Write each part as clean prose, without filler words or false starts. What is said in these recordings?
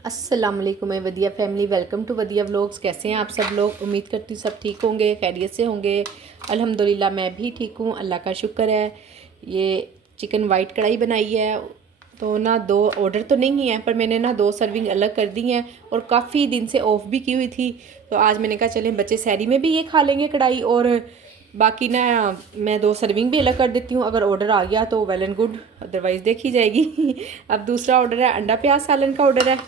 अस्सलाम वालेकुम मैं वदिया फैमिली, वेलकम टू वदिया व्लॉग्स। कैसे हैं आप सब लोग? उम्मीद करती हूँ सब ठीक होंगे, खैरियत से होंगे। अल्हम्दुलिल्लाह मैं भी ठीक हूँ, अल्लाह का शुक्र है। ये चिकन वाइट कढ़ाई बनाई है तो ना दो ऑर्डर तो नहीं है, पर मैंने ना दो सर्विंग अलग कर दी हैं और काफ़ी दिन से ऑफ भी की हुई थी। तो आज मैंने कहा चलें बच्चे सहरी में भी ये खा लेंगे कढ़ाई, और बाकी ना मैं दो सर्विंग भी अलग कर देती हूँ। अगर ऑर्डर आ गया तो वेल एंड गुड, अदरवाइज़ देखी जाएगी। अब दूसरा ऑर्डर है, अंडा प्याज सालन का ऑर्डर है,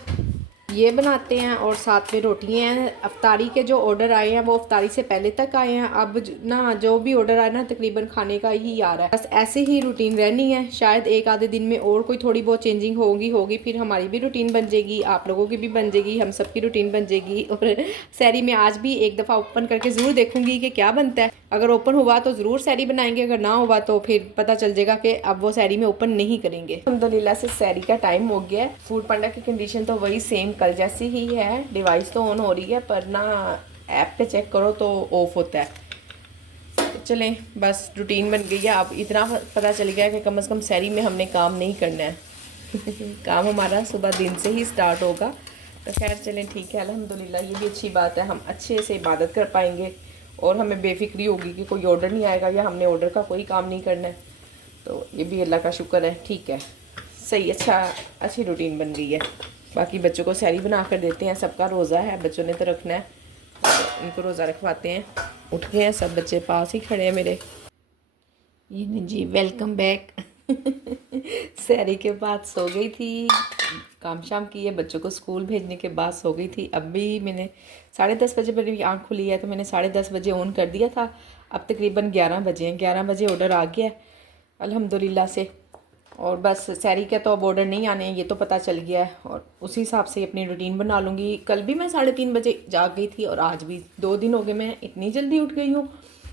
ये बनाते हैं। और साथ में रोटियाँ हैं। अफ्तारी के जो ऑर्डर आए हैं वो अफ्तारी से पहले तक आए हैं। अब ना जो भी ऑर्डर आया ना तकरीबन खाने का ही आ रहा है। बस ऐसे ही रूटीन रहनी है। शायद एक आधे दिन में और कोई थोड़ी बहुत चेंजिंग होगी, फिर हमारी भी रूटीन बन जाएगी, आप लोगों की भी बन जाएगी, हम सबकी रूटीन बन जाएगी। और सैरी में आज भी एक दफ़ा ओपन करके ज़रूर देखूंगी कि क्या बनता है। अगर ओपन हुआ तो ज़रूर सैरी बनाएंगे, अगर ना हुआ तो फिर पता चल जाएगा कि अब वो सैरी में ओपन नहीं करेंगे। अल्हम्दुलिल्लाह से सैरी का टाइम हो गया है। फूड पांडा की कंडीशन तो वही सेम कल जैसी ही है। डिवाइस तो ऑन हो रही है पर ना ऐप पे चेक करो तो ऑफ होता है। तो चलें, बस रूटीन बन गई है। अब इतना पता चल गया कि कम से कम सैरी में हमने काम नहीं करना है। काम हमारा सुबह दिन से ही स्टार्ट होगा। तो खैर चलें, ठीक है, अल्हम्दुलिल्लाह ये भी अच्छी बात है। हम अच्छे से इबादत कर पाएंगे और हमें बेफिक्री होगी कि कोई ऑर्डर नहीं आएगा या हमने ऑर्डर का कोई काम नहीं करना है। तो ये भी अल्लाह का शुक्र है। ठीक है, सही, अच्छी रूटीन बन गई है। बाकी बच्चों को सैरी बना कर देते हैं। सबका रोज़ा है, बच्चों ने तो रखना है, तो इनको रोज़ा रखवाते हैं। उठ गए हैं सब बच्चे, पास ही खड़े हैं मेरे। ये नहीं जी, वेलकम बैक। सैरी के बाद सो गई थी, काम शाम की है, बच्चों को स्कूल भेजने के बाद सो गई थी। अब भी मैंने 10:30 बजे मेरी आँख खुली है तो मैंने 10:30 बजे ऑन कर दिया था। अब तकरीबन 11 बजे हैं, 11 बजे ऑर्डर आ गया है अल्हम्दुलिल्लाह से। और बस सैरी का तो अब ऑर्डर नहीं आने हैं, ये तो पता चल गया है, और उसी हिसाब से अपनी रूटीन बना लूँगी। कल भी मैं 3:30 बजे जाग गई थी और आज भी 2 दिन हो गए मैं इतनी जल्दी उठ गई हूँ।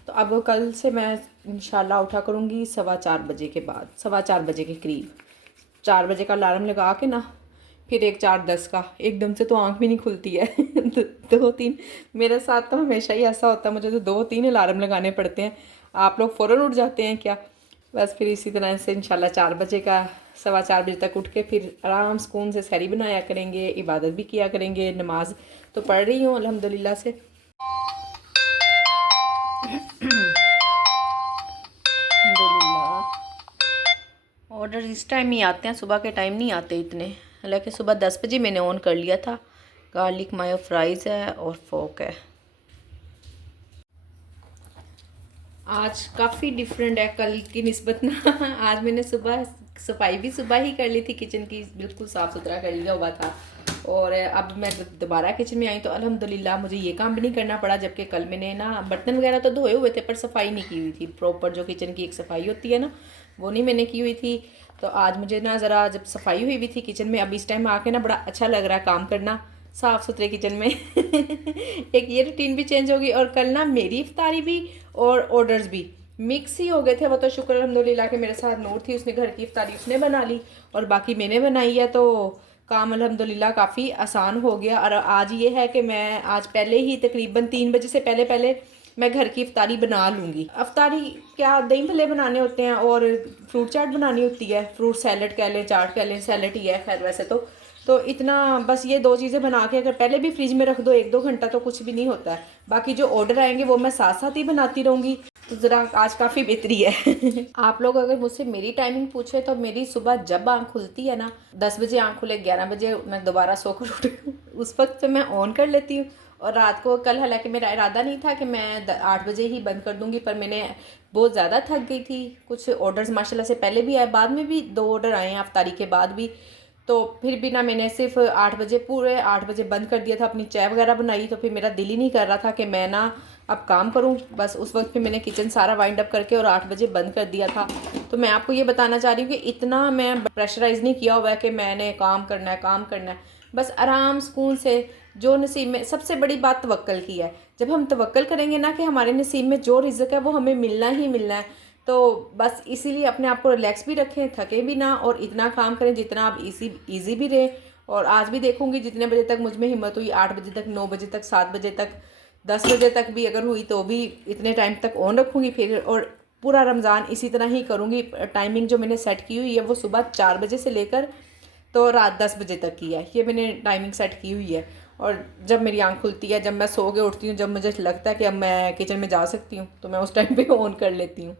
तो अब कल से मैं इंशाल्लाह उठा करूँगी 4:15 बजे के बाद, 4:15 बजे के करीब। 4 बजे का अलार्म लगा के ना फिर एक 4:10 का, एकदम से तो आंख भी नहीं खुलती है। दो तीन, मेरे साथ तो हमेशा ही ऐसा होता है, मुझे तो 2-3 अलार्म लगाने पड़ते हैं। आप लोग फ़ौरन उठ जाते हैं क्या? बस फिर इसी तरह से इंशाल्लाह 4 बजे का, 4:15 बजे तक उठ के फिर आराम सुकून से सहरी बनाया करेंगे, इबादत भी किया करेंगे। नमाज तो पढ़ रही हूँ अल्हम्दुलिल्लाह से। ऑर्डर इस टाइम ही आते हैं, सुबह के टाइम नहीं आते इतने। हालांकि सुबह 10 बजे मैंने ऑन कर लिया था। गार्लिक मायो फ्राइज़ है और फोक है। आज काफ़ी डिफरेंट है कल की निस्बत ना। आज मैंने सुबह सफाई भी सुबह ही कर ली थी, किचन की बिल्कुल साफ़ सुथरा कर लिया हुआ था। और अब मैं दोबारा किचन में आई तो अल्हम्दुलिल्लाह मुझे ये काम भी नहीं करना पड़ा। जबकि कल मैंने ना बर्तन वगैरह तो धोए हुए थे पर सफाई नहीं की हुई थी प्रॉपर। जो किचन की एक सफाई होती है ना, वो नहीं मैंने की हुई थी। तो आज मुझे ना ज़रा जब सफाई हुई हुई थी किचन में, अब इस टाइम आके ना बड़ा अच्छा लग रहा है काम करना साफ़ सुथरे किचन में। एक ये रूटीन भी चेंज होगी। और कल ना मेरी इफ्तारी भी और ऑर्डर्स भी मिक्स ही हो गए थे। वो तो शुक्र अल्हम्दुलिल्लाह के मेरे साथ नूर थी, उसने घर की इफ्तारी उसने बना ली और बाकी मैंने बनाई है। तो काम अल्हम्दुलिल्लाह काफ़ी आसान हो गया। और आज ये है कि मैं आज पहले ही तकरीबन 3 बजे से पहले पहले मैं घर की इफ्तारी बना लूँगी। इफ्तारी क्या, दही भल्ले बनाने होते हैं और फ्रूट चाट बनानी होती है। फ्रूट सैलड कह लें, चाट कह लें, सैलड ही है खैर वैसे तो इतना बस ये दो चीज़ें बना के अगर पहले भी फ्रिज में रख दो 1-2 घंटा तो कुछ भी नहीं होता है। बाकी जो ऑर्डर आएंगे वो मैं साथ साथ ही बनाती रहूँगी। तो ज़रा आज काफ़ी बेहतरी है। आप लोग अगर मुझसे मेरी टाइमिंग पूछे तो मेरी सुबह जब आँख खुलती है ना, 10 बजे आँख खुले, 11 बजे मैं दोबारा सोकर उठ उस वक्त तो मैं ऑन कर लेती हूँ। और रात को कल हालांकि मेरा इरादा नहीं था कि मैं 8 बजे ही बंद कर दूँगी, पर मैंने बहुत ज़्यादा थक गई थी। कुछ ऑर्डर्स माशाल्लाह से पहले भी आए, बाद में भी 2 ऑर्डर आए हैं इफ्तारी के बाद भी। तो फिर भी ना मैंने सिर्फ 8 बजे, पूरे 8 बजे बंद कर दिया था। अपनी चाय वगैरह बनाई तो फिर मेरा दिल ही नहीं कर रहा था कि मैं ना अब काम करूं। बस उस वक्त पे मैंने किचन सारा वाइंड अप करके और 8 बजे बंद कर दिया था। तो मैं आपको ये बताना चाह रही हूँ कि इतना मैं प्रेशराइज़ नहीं किया हुआ है कि मैंने काम करना है काम करना है। बस आराम सुकून से जो नसीब में, सबसे बड़ी बात तवक्ल की है। जब हम तवक्ल करेंगे ना कि हमारे नसीब में जो रिज़्क है वो हमें मिलना ही मिलना है, तो बस इसीलिए अपने आप को रिलैक्स भी रखें, थके भी ना, और इतना काम करें जितना आप ईजी भी रहे। और आज भी देखूंगी जितने बजे तक मुझ में हिम्मत हुई, 8 बजे तक, 9 बजे तक, 7 बजे तक, 10 बजे तक भी अगर हुई तो भी इतने टाइम तक ऑन रखूँगी फिर। और पूरा रमज़ान इसी तरह ही करूँगी। टाइमिंग जो मैंने सेट की हुई है वो सुबह 4 बजे से लेकर तो रात 10 बजे तक की है, ये मैंने टाइमिंग सेट की हुई है। और जब मेरी आंख खुलती है, जब मैं सो के उठती हूँ, जब मुझे लगता है कि अब मैं किचन में जा सकती हूँ, तो मैं उस टाइम पे ऑन कर लेती हूँ।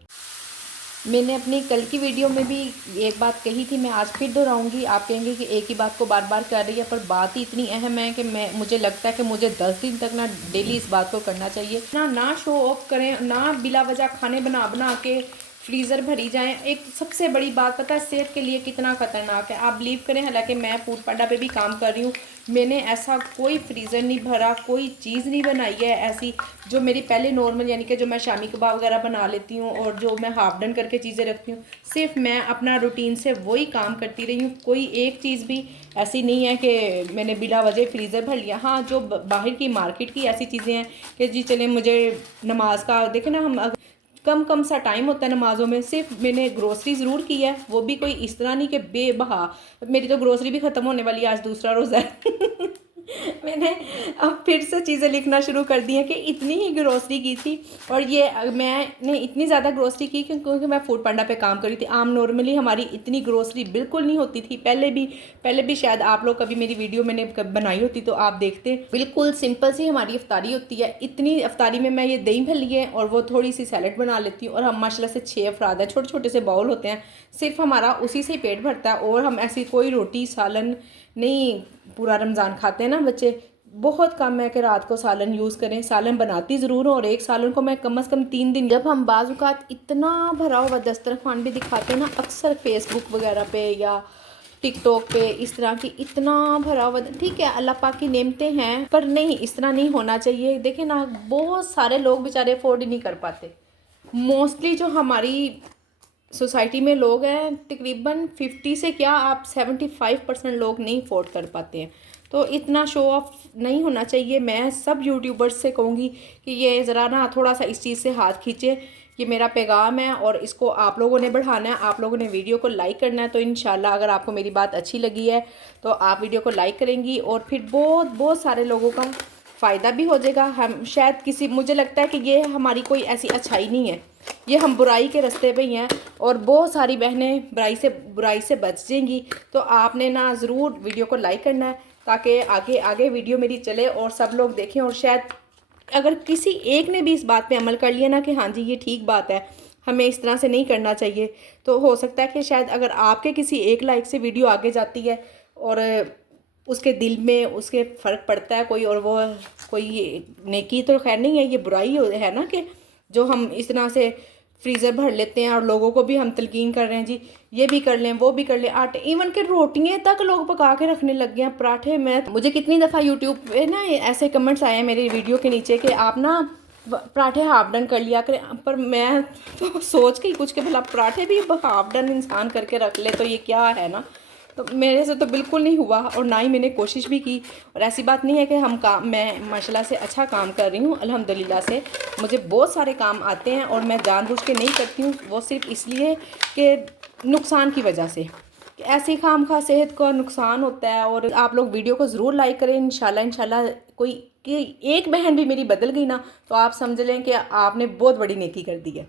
मैंने अपनी कल की वीडियो में भी एक बात कही थी, मैं आज फिर दोहराऊंगी। आप कहेंगे कि एक ही बात को बार बार कर रही है, पर बात ही इतनी अहम है कि मुझे लगता है कि मुझे 10 दिन तक ना डेली इस बात को करना चाहिए। ना शो ऑफ करें, ना बिला वजह खाने बना बना के फ्रीज़र भरी जाएं। एक सबसे बड़ी बात पता है सेहत के लिए कितना ख़तरनाक है, आप बिलीव करें। हालांकि मैं फूड पांडा पे भी काम कर रही हूँ, मैंने ऐसा कोई फ्रीज़र नहीं भरा, कोई चीज़ नहीं बनाई है ऐसी जो मेरी पहले नॉर्मल, यानी कि जो मैं शामी कबाब वगैरह बना लेती हूँ और जो मैं हाफ डन करके चीज़ें रखती हूँ, सिर्फ मैं अपना रूटीन से वही काम करती रही हूँ। कोई एक चीज़ भी ऐसी नहीं है कि मैंने बिला वजह फ्रीज़र भर लिया। हाँ, जो बाहर की मार्केट की ऐसी चीज़ें हैं कि जी चले मुझे नमाज का देखें ना, हम कम सा टाइम होता है नमाज़ों में, सिर्फ मैंने ग्रोसरी ज़रूर की है, वो भी कोई इस तरह नहीं कि बेबहा। मेरी तो ग्रोसरी भी ख़त्म होने वाली है, आज दूसरा रोज़ा है। मैंने अब फिर से चीज़ें लिखना शुरू कर दी हैं कि इतनी ही ग्रोसरी की थी। और ये मैंने इतनी ज़्यादा ग्रोसरी की क्योंकि मैं फूड पांडा पे काम कर रही थी। आम नॉर्मली हमारी इतनी ग्रोसरी बिल्कुल नहीं होती थी, पहले भी शायद आप लोग कभी मेरी वीडियो मैंने बनाई होती तो आप देखते। बिल्कुल सिंपल सी हमारी इफ्तारी होती है। इतनी इफ्तारी में मैं ये दही भल्ली है और वो थोड़ी सी सैलड बना लेती हूँ। और हम माशाल्लाह से 6 अफराद हैं, छोटे छोटे से बाउल होते हैं, सिर्फ हमारा उसी से ही पेट भरता है। और हम ऐसी कोई रोटी सालन नहीं, पूरा रमज़ान खाते हैं ना बच्चे, बहुत कम है कि रात को सालन यूज़ करें। सालन बनाती ज़रूर हूँ और एक सालन को मैं कम से कम 3 दिन, जब हम बाज़ात इतना भरा हुआ दस्तरखान भी दिखाते हैं ना अक्सर फेसबुक वगैरह पे या टिकटॉक पे, इस तरह की इतना भरा हुआ, ठीक है अल्लाह पाक की नेमतें हैं, पर नहीं इस तरह नहीं होना चाहिए। देखें ना, बहुत सारे लोग बेचारे अफोर्ड ही नहीं कर पाते। मोस्टली जो हमारी सोसाइटी में लोग हैं, तकरीबन 50 से क्या आप 75% लोग नहीं अफोर्ड कर पाते हैं। तो इतना शो ऑफ नहीं होना चाहिए। मैं सब यूट्यूबर्स से कहूँगी कि ये ज़रा ना थोड़ा सा इस चीज़ से हाथ खींचे। ये मेरा पैगाम है और इसको आप लोगों ने बढ़ाना है, आप लोगों ने वीडियो को लाइक करना है। तो इंशाल्लाह अगर आपको मेरी बात अच्छी लगी है तो आप वीडियो को लाइक करेंगी और फिर बहुत सारे लोगों का फ़ायदा भी हो जाएगा। हम शायद मुझे लगता है कि ये हमारी कोई ऐसी अच्छाई नहीं है, ये हम बुराई के रास्ते पे ही हैं और बहुत सारी बहनें बुराई से बच जाएंगी। तो आपने ना ज़रूर वीडियो को लाइक करना है ताकि आगे आगे वीडियो मेरी चले और सब लोग देखें। और शायद अगर किसी एक ने भी इस बात पे अमल कर लिया ना कि हाँ जी ये ठीक बात है, हमें इस तरह से नहीं करना चाहिए, तो हो सकता है कि शायद अगर आपके किसी एक लाइक से वीडियो आगे जाती है और उसके दिल में उसके फ़र्क पड़ता है कोई, और वो कोई नेकी तो खैर नहीं है, ये बुराई है ना कि जो हम इस तरह से फ्रीज़र भर लेते हैं और लोगों को भी हम तलकीन कर रहे हैं जी ये भी कर लें वो भी कर लें। आटे इवन के रोटियां तक लोग पका के रखने लग गए हैं, पराठे में। मुझे कितनी दफ़ा यूट्यूब पे ना ऐसे कमेंट्स आए हैं मेरी वीडियो के नीचे कि आप ना पराठे हाफ डन कर लिया करें, पर मैं तो सोच के कुछ के भला पराठे भी हाफ डन इंसान करके रख ले तो ये क्या है ना। तो मेरे से तो बिल्कुल नहीं हुआ और ना ही मैंने कोशिश भी की। और ऐसी बात नहीं है कि मैं माशाल्लाह से अच्छा काम कर रही हूँ, अल्हम्दुलिल्लाह से मुझे बहुत सारे काम आते हैं और मैं जानबूझ के नहीं करती हूँ, वो सिर्फ इसलिए कि नुकसान की वजह से, ऐसी खाम खा सेहत का नुकसान होता है। और आप लोग वीडियो को ज़रूर लाइक करें। इंशाल्लाह कोई एक बहन भी मेरी बदल गई ना तो आप समझ लें कि आपने बहुत बड़ी नेकी कर दी है।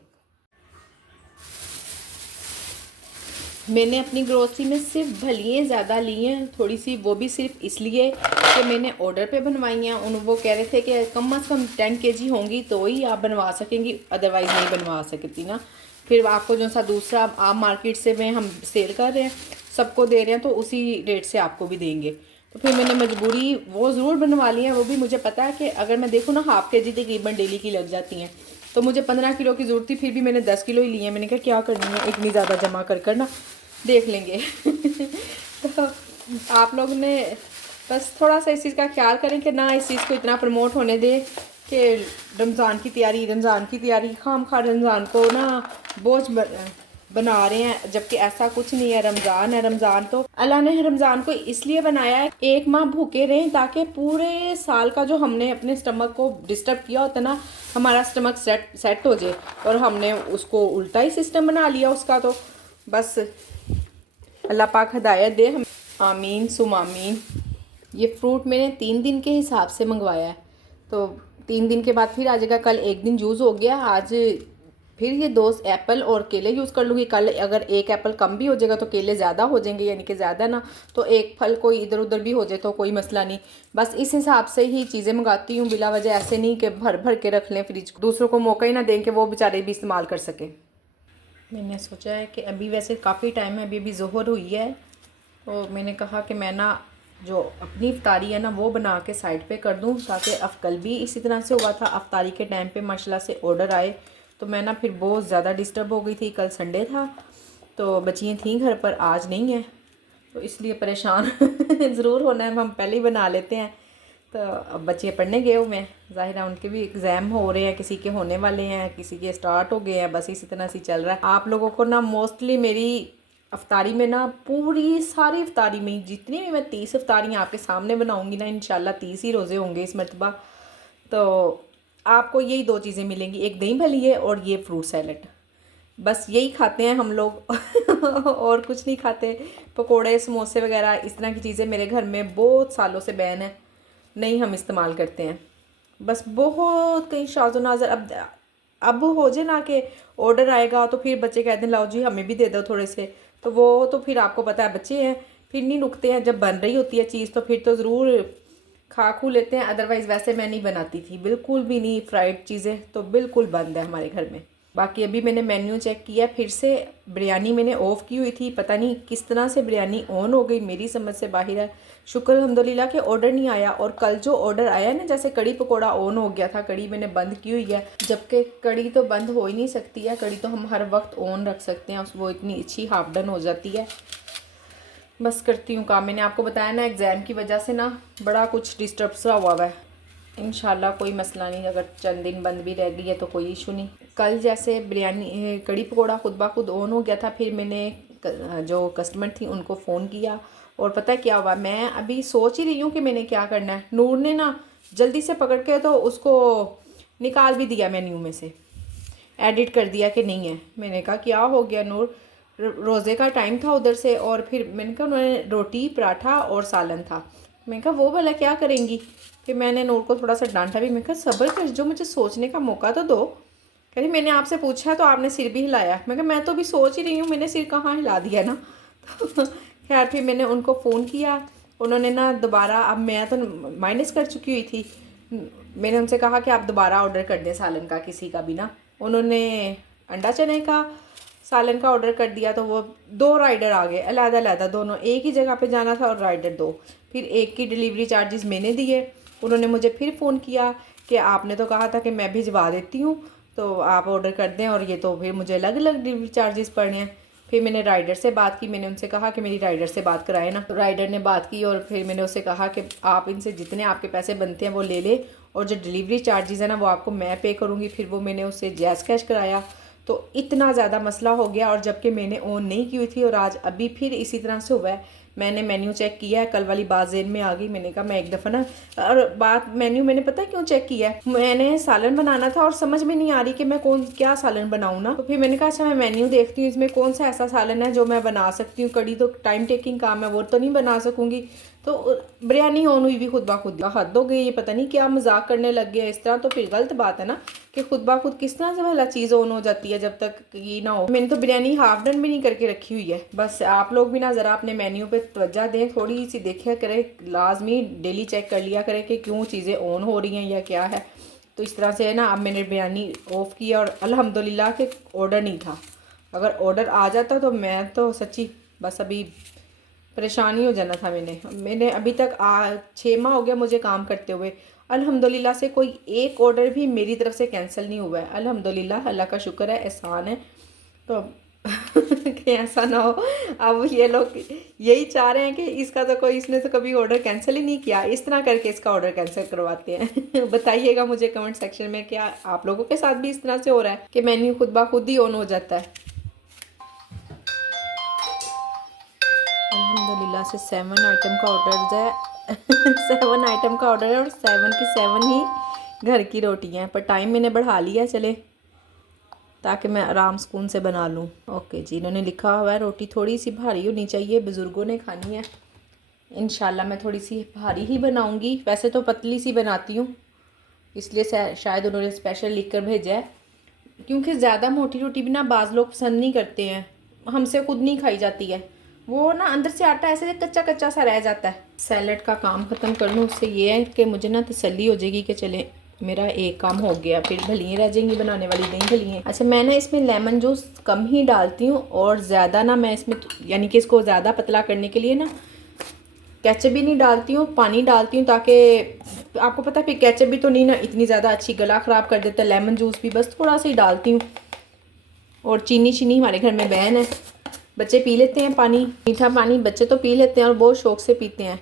मैंने अपनी ग्रोसरी में सिर्फ भलियाँ ज़्यादा ली हैं थोड़ी सी, वो भी सिर्फ इसलिए कि मैंने ऑर्डर पे बनवाई हैं। वो कह रहे थे कि कम से कम 10 kg होंगी तो ही आप बनवा सकेंगी, अदरवाइज़ नहीं बनवा सकती ना। फिर आपको जो सा दूसरा आप मार्केट से में हम सेल कर रहे हैं सबको दे रहे हैं तो उसी रेट से आपको भी देंगे। तो फिर मैंने मजबूरी वो ज़रूर बनवा ली है। वो भी मुझे पता है कि अगर मैं देखूँ ना हाफ kg तकरीबन डेली की लग जाती हैं, तो मुझे 15 किलो की ज़रूरत थी, फिर भी मैंने 10 किलो ही ली है। मैंने कहा क्या करनी है इतनी ज़्यादा जमा कर ना, देख लेंगे। तो आप लोग ने बस थोड़ा सा इस चीज़ का ख्याल करें कि ना इस चीज़ को इतना प्रमोट होने दें कि रमज़ान की तैयारी खाम खा रमज़ान को ना बोझ बना रहे हैं, जबकि ऐसा कुछ नहीं है। रमज़ान है, रमज़ान तो अल्लाह ने रमज़ान को इसलिए बनाया है 1 माह भूखे रहें ताकि पूरे साल का जो हमने अपने स्टमक को डिस्टर्ब किया होता है ना, हमारा स्टमक सेट हो जाए। और हमने उसको उल्टा ही सिस्टम बना लिया उसका। तो बस अल्लाह पाक हिदायत दे हम, आमीन सुम आमीन। ये फ्रूट मैंने 3 दिन के हिसाब से मंगवाया है, तो 3 दिन के बाद फिर आ जाएगा। कल 1 दिन यूज़ हो गया, आज फिर ये 2 एप्पल और केले यूज़ कर लूँगी। कल अगर एक एप्पल कम भी हो जाएगा तो केले ज़्यादा हो जाएंगे, यानी कि ज़्यादा ना, तो एक फल कोई इधर उधर भी हो जाए तो कोई मसला नहीं। बस इस हिसाब से ही चीज़ें मंगाती हूँ, बिला वजह ऐसे नहीं कि भर भर के रख लें फ्रिज, दूसरों को मौका ही ना दें कि वो बेचारे भी इस्तेमाल कर सकें। मैंने सोचा है कि अभी वैसे काफ़ी टाइम है, अभी ज़ोहर हुई है, तो मैंने कहा कि मैं ना जो अपनी इफ्तारी है ना वो बना के साइड पे कर दूं, ताकि अब कल भी इसी तरह से हुआ था। इफ्तारी के टाइम पे माशाल्लाह से ऑर्डर आए, तो मैं ना फिर बहुत ज़्यादा डिस्टर्ब हो गई थी। कल संडे था तो बच्चियाँ थीं घर पर, आज नहीं है, तो इसलिए परेशान ज़रूर होना है। हम पहले ही बना लेते हैं। तो अब बच्चे पढ़ने गए हुए हैं, ज़ाहिर है उनके भी एग्ज़ाम हो रहे हैं, किसी के होने वाले हैं, किसी के स्टार्ट हो गए हैं, बस इसी तरह से चल रहा है। आप लोगों को ना मोस्टली मेरी अफ्तारी में ना, पूरी सारी अफ्तारी में जितनी भी मैं 30 अफ्तारियाँ आपके सामने बनाऊंगी ना, इंशाल्लाह 30 ही रोज़े होंगे इस मरतबा। तो आपको यही 2 चीज़ें मिलेंगी, एक दही भल्ली और ये फ्रूट सैलड, बस यही खाते हैं हम लोग और कुछ नहीं खाते। पकोड़े समोसे वगैरह इस तरह की चीज़ें मेरे घर में बहुत सालों से बैन है, नहीं हम इस्तेमाल करते हैं। बस बहुत कहीं शाज़ो नाज़र अब हो जाए ना कि ऑर्डर आएगा तो फिर बच्चे कहते हैं लाओ जी हमें भी दे दो थोड़े से, तो वो तो फिर आपको पता है बच्चे हैं, फिर नहीं रुकते हैं। जब बन रही होती है चीज़ तो फिर तो ज़रूर खा खू लेते हैं, अदरवाइज़ वैसे मैं नहीं बनाती थी, बिल्कुल भी नहीं। फ्राइड चीज़ें तो बिल्कुल बंद है हमारे घर में। बाकी अभी मैंने मेन्यू चेक किया फिर से, बिरयानी मैंने ऑफ़ की हुई थी, पता नहीं किस तरह से बिरयानी ऑन हो गई, मेरी समझ से बाहर है। शुक्र अल्हम्दुलिल्लाह कि ऑर्डर नहीं आया। और कल जो ऑर्डर आया ना, जैसे कड़ी पकोड़ा ऑन हो गया था, कड़ी मैंने बंद की हुई है, जबकि कड़ी तो बंद हो ही नहीं सकती है, कड़ी तो हम हर वक्त ऑन रख सकते हैं, वो इतनी अच्छी हाफ डन हो जाती है। बस करती हूँ काम। मैंने आपको बताया ना एग्ज़ाम की वजह से ना बड़ा कुछ डिस्टर्ब सा हुआ है। इंशाल्लाह कोई मसला नहीं, अगर चंद दिन बंद भी रह गई है तो कोई इशू नहीं। कल जैसे बिरयानी कड़ी पकोड़ा खुद ब खुद ऑन हो गया था, फिर मैंने जो कस्टमर थी उनको फ़ोन किया, और पता है क्या हुआ, मैं अभी सोच ही रही हूँ कि मैंने क्या करना है। नूर ने ना जल्दी से पकड़ के तो उसको निकाल भी दिया मेन्यू में से, एडिट कर दिया कि नहीं है। मैंने कहा क्या हो गया नूर, रोज़े का टाइम था उधर से, और फिर मैंने कहा उन्होंने रोटी पराठा और सालन था, मैंने कहा वो भला क्या करेंगी। फिर मैंने नूर को थोड़ा सा डांटा भी, मैंने कहा सब्र कर, जो मुझे सोचने का मौका तो दो। कह रही मैंने आपसे पूछा तो आपने सिर भी हिलाया। मैं कहा मैं तो भी सोच ही रही हूँ, मैंने सिर कहाँ हिला दिया ना। तो खैर फिर मैंने उनको फ़ोन किया, उन्होंने ना दोबारा, अब मैं तो माइनस कर चुकी हुई थी, मैंने उनसे कहा कि आप दोबारा ऑर्डर कर दें सालन का, किसी का भी ना। उन्होंने अंडा चने का सालन का ऑर्डर कर दिया, तो वो 2 राइडर आ गए अलग अलग, दोनों एक ही जगह पे जाना था और राइडर 2। फिर एक की डिलीवरी चार्जेस मैंने दिए। उन्होंने मुझे फिर फ़ोन किया कि आपने तो कहा था कि मैं भिजवा देती हूँ, तो आप ऑर्डर कर दें, और ये तो फिर मुझे अलग अलग डिलीवरी चार्जेस पड़ने हैं। फिर मैंने राइडर से बात की, मैंने उनसे कहा कि मेरी राइडर से बात कराए ना, तो राइडर ने बात की, और फिर मैंने उससे कहा कि आप इनसे जितने आपके पैसे बनते हैं वो ले ले, और जो डिलीवरी चार्जेस है ना वो आपको मैं पे करूँगी। फिर वो मैंने उससे जैज़ कैश कराया, तो इतना ज़्यादा मसला हो गया। और जबकि मैंने ऑन नहीं की हुई थी, और आज अभी फिर इसी तरह से हुआ है। मैंने मेन्यू चेक किया है, कल वाली बात ज़हन में आ गई, मैंने कहा मैं एक दफ़ा ना, और बात मेन्यू मैंने पता है क्यों चेक किया है, मैंने सालन बनाना था और समझ में नहीं आ रही कि मैं क्या सालन बनाऊँ ना, तो फिर मैंने कहा अच्छा मैं मेन्यू देखती हूँ, इसमें कौन सा ऐसा सालन है जो मैं बना सकती हूँ। कड़ी तो टाइम टेकिंग काम है, वो तो नहीं बना सकूँगी। तो बिरयानी ऑन हुई भी खुद ब खुद, हद हो गई, ये पता नहीं क्या मजाक करने लग गया इस तरह, तो फिर गलत बात है ना कि खुद ब खुद किस तरह से वाला चीज़ ऑन हो जाती है जब तक ये ना हो। मैंने तो बिरयानी हाफ डन भी नहीं करके रखी हुई है। बस आप लोग भी ना ज़रा अपने मेन्यू पे तवज्जो दें, थोड़ी सी देखा करें, लाजमी डेली चेक कर लिया करें कि क्यों चीज़ें ऑन हो रही हैं या क्या है। तो इस तरह से है ना, अब मैंने बिरयानी ऑफ़ किया, और अल्हम्दुलिल्लाह के ऑर्डर नहीं था। अगर ऑर्डर आ जाता तो मैं तो सच्ची बस अभी परेशानी हो जाना था। मैंने अभी तक 6 माह हो गया मुझे काम करते हुए, अल्हम्दुलिल्लाह से कोई एक ऑर्डर भी मेरी तरफ से कैंसिल नहीं हुआ है। अल्हम्दुलिल्लाह, अल्लाह का शुक्र है, एहसान है। तो कि ऐसा ना हो, अब ये लोग यही चाह रहे हैं कि इसका तो कोई, इसने तो कभी ऑर्डर कैंसिल ही नहीं किया, इस तरह करके इसका ऑर्डर कैंसिल करवाते हैं। बताइएगा मुझे कमेंट सेक्शन में, क्या आप लोगों के साथ भी इस तरह से हो रहा है कि मेन्यू खुद ब खुद ही ऑन हो जाता है। अल्हम्दुलिल्लाह से 7 आइटम का ऑर्डर है। 7 आइटम का ऑर्डर है, और 7 की 7 ही घर की रोटियां हैं, पर टाइम मैंने बढ़ा लिया चले, ताकि मैं आराम सुकून से बना लूँ। ओके जी, इन्होंने लिखा हुआ है रोटी थोड़ी सी भारी होनी चाहिए, बुज़ुर्गों ने खानी है। इंशाल्लाह मैं थोड़ी सी भारी ही बनाऊँगी, वैसे तो पतली सी बनाती हूँ, इसलिए शायद उन्होंने स्पेशल लिख कर भेजा है। क्योंकि ज़्यादा मोटी रोटी भी ना बाज़ लोग पसंद नहीं करते हैं, हमसे खुद नहीं खाई जाती है, वो ना अंदर से आटा ऐसे कच्चा कच्चा सा रह जाता है। सैलड का काम ख़त्म कर लूँ, उससे ये है कि मुझे ना तसल्ली हो जाएगी कि चले मेरा एक काम हो गया, फिर भलियाँ रह जाएंगी बनाने वाली, नहीं भलियाँ। अच्छा, मैं ना इसमें लेमन जूस कम ही डालती हूँ और ज़्यादा ना मैं इसमें यानी कि इसको ज़्यादा पतला करने के लिए ना केचप भी नहीं डालती हूँ, पानी डालती हूँ, ताकि आपको पता है फिर केचप भी तो नहीं ना इतनी ज़्यादा अच्छी, गला ख़राब कर देता है। लेमन जूस भी बस थोड़ा सा ही डालती हूँ। और चीनी हमारे घर में बैन है, बच्चे पी लेते हैं पानी, मीठा पानी बच्चे तो पी लेते हैं और बहुत शौक़ से पीते हैं।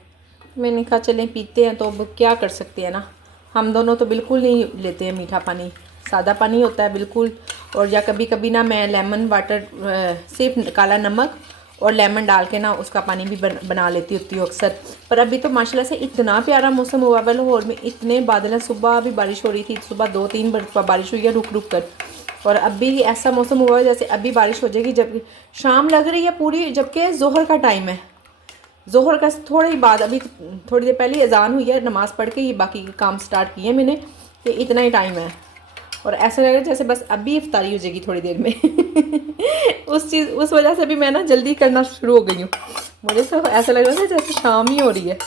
मैंने कहा चलें पीते हैं, तो अब क्या कर सकते हैं ना, हम दोनों तो बिल्कुल नहीं लेते हैं मीठा पानी, सादा पानी होता है बिल्कुल। और या कभी कभी ना मैं लेमन वाटर सिर्फ काला नमक और लेमन डाल के ना उसका पानी भी बना लेती होती हूँ अक्सर। पर अभी तो माशाल्लाह से इतना प्यारा मौसम हुआ है, लाहौर में इतने बादल हैं। सुबह भी बारिश हो रही थी, सुबह 2-3 बारिश हुई है रुक रुक कर, और अभी ऐसा मौसम हुआ है जैसे अभी बारिश हो जाएगी। जब शाम लग रही है पूरी, जबकि जोहर का टाइम है, जोहर का थोड़ी बाद, अभी थोड़ी देर पहले अजान हुई है, नमाज़ पढ़ के ये बाकी के काम स्टार्ट किए मैंने, तो इतना ही टाइम है। और ऐसा लग रहा है जैसे बस अभी इफ्तारी हो जाएगी थोड़ी देर में उस वजह से भी मैं ना जल्दी करना शुरू हो गई हूँ। मुझे तो ऐसा लग रहा है जैसे शाम ही हो रही है।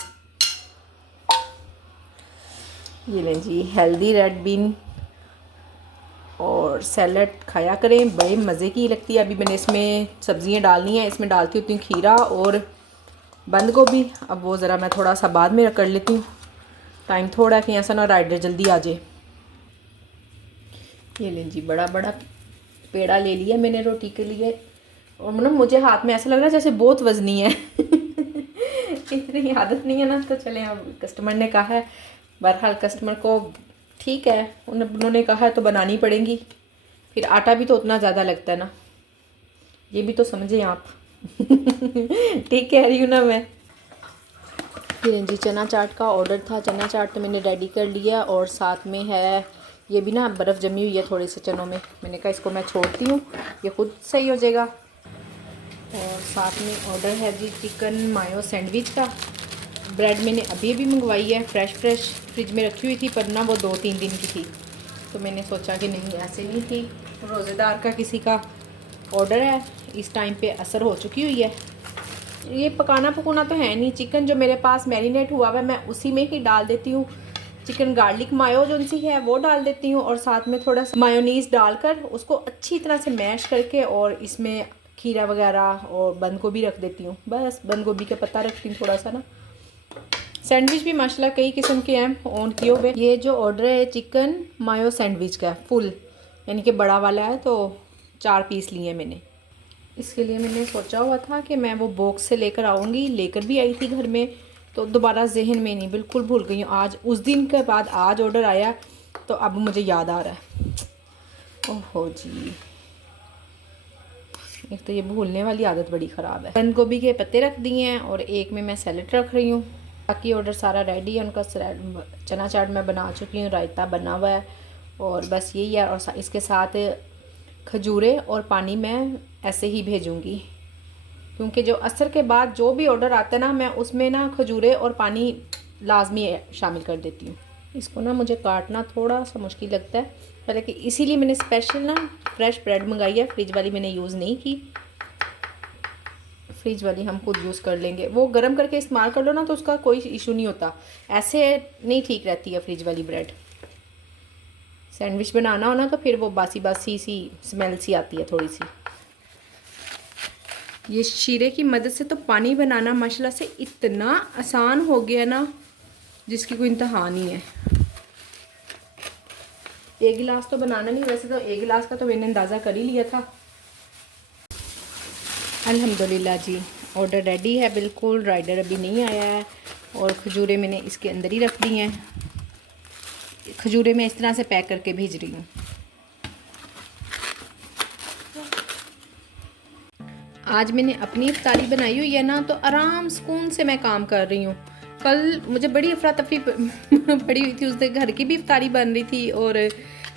ये लें जी, हेल्दी रेड बीन और सैलड खाया करें, बड़े मज़े की लगती है। अभी मैंने इसमें सब्ज़ियाँ डालनी है, इसमें डालती होती हूँ खीरा और बंद गोभी। अब वो ज़रा मैं थोड़ा सा बाद में कर लेती हूँ, टाइम थोड़ा है कि ऐसा ना राइडर जल्दी आ जाए। ये लें जी, बड़ा बड़ा पेड़ा ले लिया मैंने रोटी के लिए, और मतलब मुझे हाथ में ऐसा लग रहा है जैसे बहुत वज़नी है इतनी आदत नहीं है ना, तो चलें अब कस्टमर ने कहा है, बहरहाल कस्टमर को ठीक है, उन्होंने कहा है तो बनानी पड़ेंगी। फिर आटा भी तो उतना ज़्यादा लगता है ना, ये भी तो समझें आप ठीक कह रही हूँ ना मैं। ये जी, चना चाट का ऑर्डर था, चना चाट तो मैंने रेडी कर लिया, और साथ में है ये भी ना बर्फ़ जमी हुई है थोड़ी से चनों में, मैंने कहा इसको मैं छोड़ती हूँ, ये खुद सही हो जाएगा। और साथ में ऑर्डर है जी चिकन मायो सैंडविच का। ब्रेड मैंने अभी भी मंगवाई है, फ्रेश फ्रिज में रखी हुई थी, पर ना वो 2-3 दिन की थी, तो मैंने सोचा कि नहीं ऐसे नहीं थी, रोज़ेदार का किसी का ऑर्डर है, इस टाइम पे असर हो चुकी हुई है। ये पकाना पकाना तो है नहीं, चिकन जो मेरे पास मैरिनेट हुआ हुआ है मैं उसी में ही डाल देती हूँ। चिकन गार्लिक मायो जो सी है वो डाल देती हूँ, और साथ में थोड़ा सा मायोनीज़ डालकर उसको अच्छी तरह से मैश करके, और इसमें खीरा वगैरह और बंद गोभी रख देती हूँ, बस बंद गोभी का पत्ता रखती हूँ थोड़ा सा ना। सैंडविच भी माशाल्लाह कई किस्म के हैं ऑन किए हुए। ये जो ऑर्डर है चिकन मायो सैंडविच का फुल, यानी कि बड़ा वाला है, तो 4 पीस लिए मैंने। इसके लिए मैंने सोचा हुआ था कि मैं वो बॉक्स से लेकर आऊँगी, लेकर भी आई थी घर में, तो दोबारा जहन में नहीं, बिल्कुल भूल गई हूँ। आज उस दिन के बाद आज ऑर्डर आया, तो अब मुझे याद आ रहा है। ओहो जी, एक तो ये भूलने वाली आदत बड़ी ख़राब है। बंद गोभी के पत्ते रख दिए हैं, और एक में मैं सैलेड रख रही हूँ। बाकी ऑर्डर सारा रेडी है उनका। चना चाट मैं बना चुकी हूँ, रायता बना हुआ है, और बस यही है। और इसके साथ खजूरें और पानी मैं ऐसे ही भेजूँगी, क्योंकि जो असर के बाद जो भी ऑर्डर आता है ना, मैं उसमें ना खजूरें और पानी लाजमी शामिल कर देती हूँ। इसको ना मुझे काटना थोड़ा सा मुश्किल लगता है, हालांकि इसीलिए मैंने स्पेशल ना फ्रेश ब्रेड मंगाई है, फ्रिज वाली मैंने यूज़ नहीं की। फ्रिज वाली हम खुद यूज़ कर लेंगे, वो गर्म करके इस्तेमाल कर लो ना तो उसका कोई इशू नहीं होता, ऐसे नहीं ठीक रहती है फ्रिज वाली ब्रेड। सैंडविच बनाना हो ना तो फिर वो बासी बासी सी स्मेल सी आती है थोड़ी सी। ये शीरे की मदद से तो पानी बनाना माशाल्लाह से इतना आसान हो गया ना, जिसकी कोई इंतहा नहीं है। 1 गिलास तो बनाना नहीं, वैसे तो 1 गिलास का तो मैंने अंदाज़ा कर ही लिया था। अल्हम्दुलिल्लाह जी, ऑर्डर रेडी है बिल्कुल, राइडर अभी नहीं आया है, और खजूरें मैंने इसके अंदर ही रख दी हैं। खजूरें मैं इस तरह से पैक करके भेज रही हूँ। आज मैंने अपनी इफ्तारी बनाई हुई है ना, तो आराम सुकून से मैं काम कर रही हूँ। कल मुझे बड़ी अफरा तफरी पड़ी हुई थी, उस दिन घर की भी इफ्तारी बन रही थी, और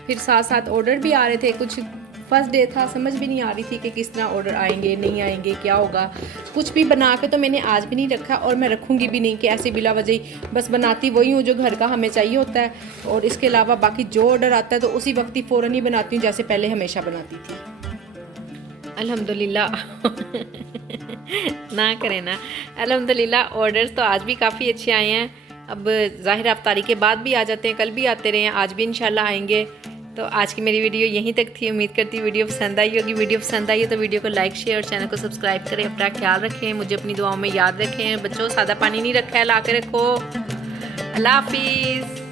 फिर साथ साथ ऑर्डर भी आ रहे थे, कुछ फर्स्ट डे था, समझ भी नहीं आ रही थी कि किस तरह ऑर्डर आएंगे नहीं आएंगे, क्या होगा। कुछ भी बना के तो मैंने आज भी नहीं रखा और मैं रखूँगी भी नहीं कि ऐसे बिला वजह बस बनाती वही हूँ जो घर का हमें चाहिए होता है। और इसके अलावा बाकी जो ऑर्डर आता है तो उसी वक्त ही फ़ौरन ही बनाती हूँ, जैसे पहले हमेशा बनाती थी। अल्हम्दुलिल्लाह ना करें ना, अल्हम्दुलिल्लाह ऑर्डर्स तो आज भी काफ़ी अच्छे आए हैं। अब ज़ाहिर अफ्तारी के बाद भी आ जाते हैं, कल भी आते रहे हैं, आज भी इंशाल्लाह आएंगे। तो आज की मेरी वीडियो यहीं तक थी। उम्मीद करती हूँ वीडियो पसंद आई होगी। वीडियो पसंद आई है तो वीडियो को लाइक शेयर और चैनल को सब्सक्राइब करें। अपना ख्याल रखें, मुझे अपनी दुआओं में याद रखें। बच्चों सादा पानी नहीं रखा है, ला के रखो। अल्लाह हाफिज़।